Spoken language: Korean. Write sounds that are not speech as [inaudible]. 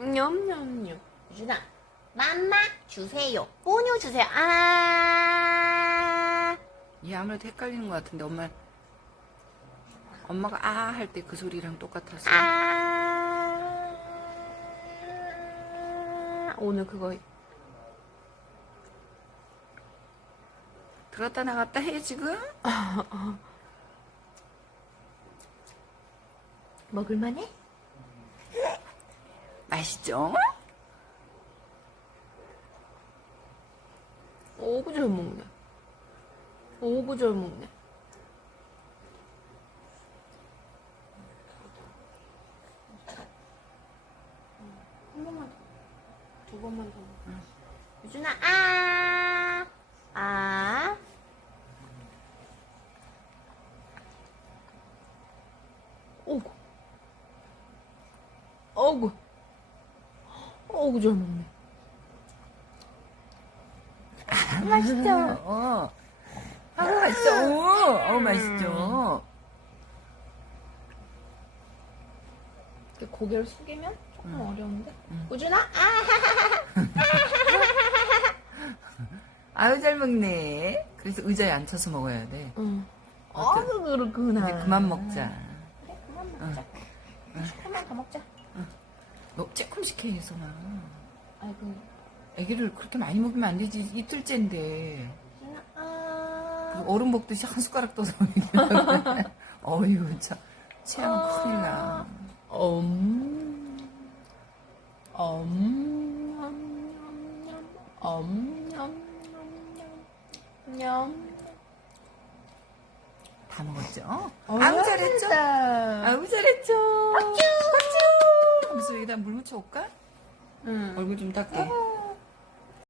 냠냠냠. 유준아, 맘마 주세요. 뿌뉴 주세요. 아. 얘 아무래도 헷갈리는 것 같은데 엄마 엄마가 아 할 때 그 소리랑 똑같아서 아. 오늘 그거 들었다 나갔다 해 지금 [laughs] 먹을만해? 맛있죠? 오구 잘 먹네. 오구 잘 먹네. 한 번만 더. 두 번만 더. 먹어. 유준아, 아, 아. 오구. 오구. 오구 잘 먹네. 맛있죠? 어. 아 맛있어 어, 어 맛있죠 이렇게 고개를 숙이면 조금 어려운데. 음. 우준아, 아, [laughs] 아유 잘 먹네 그래서 의자에 앉혀서 먹어야 돼 응. 어때? 아, 그렇구나. 이제 그만 먹자 그래, 그만 먹자. 조금만 더 먹자. 너 조금씩 해 예선아 아이고, 애기를 그렇게 많이 먹이면 안 되지 이틀째인데 아. 얼음 먹듯이 한 숟가락 떠서 [laughs] 어휴 참 체하면 큰일 나 엄, 엄, 엄, 엄, 엄, 엄, 냠. 다 먹었죠? 어, 아우 잘했죠? 잘했다. 아우 잘했죠? 여기다 물 묻혀올까? 응. 얼굴 좀 닦게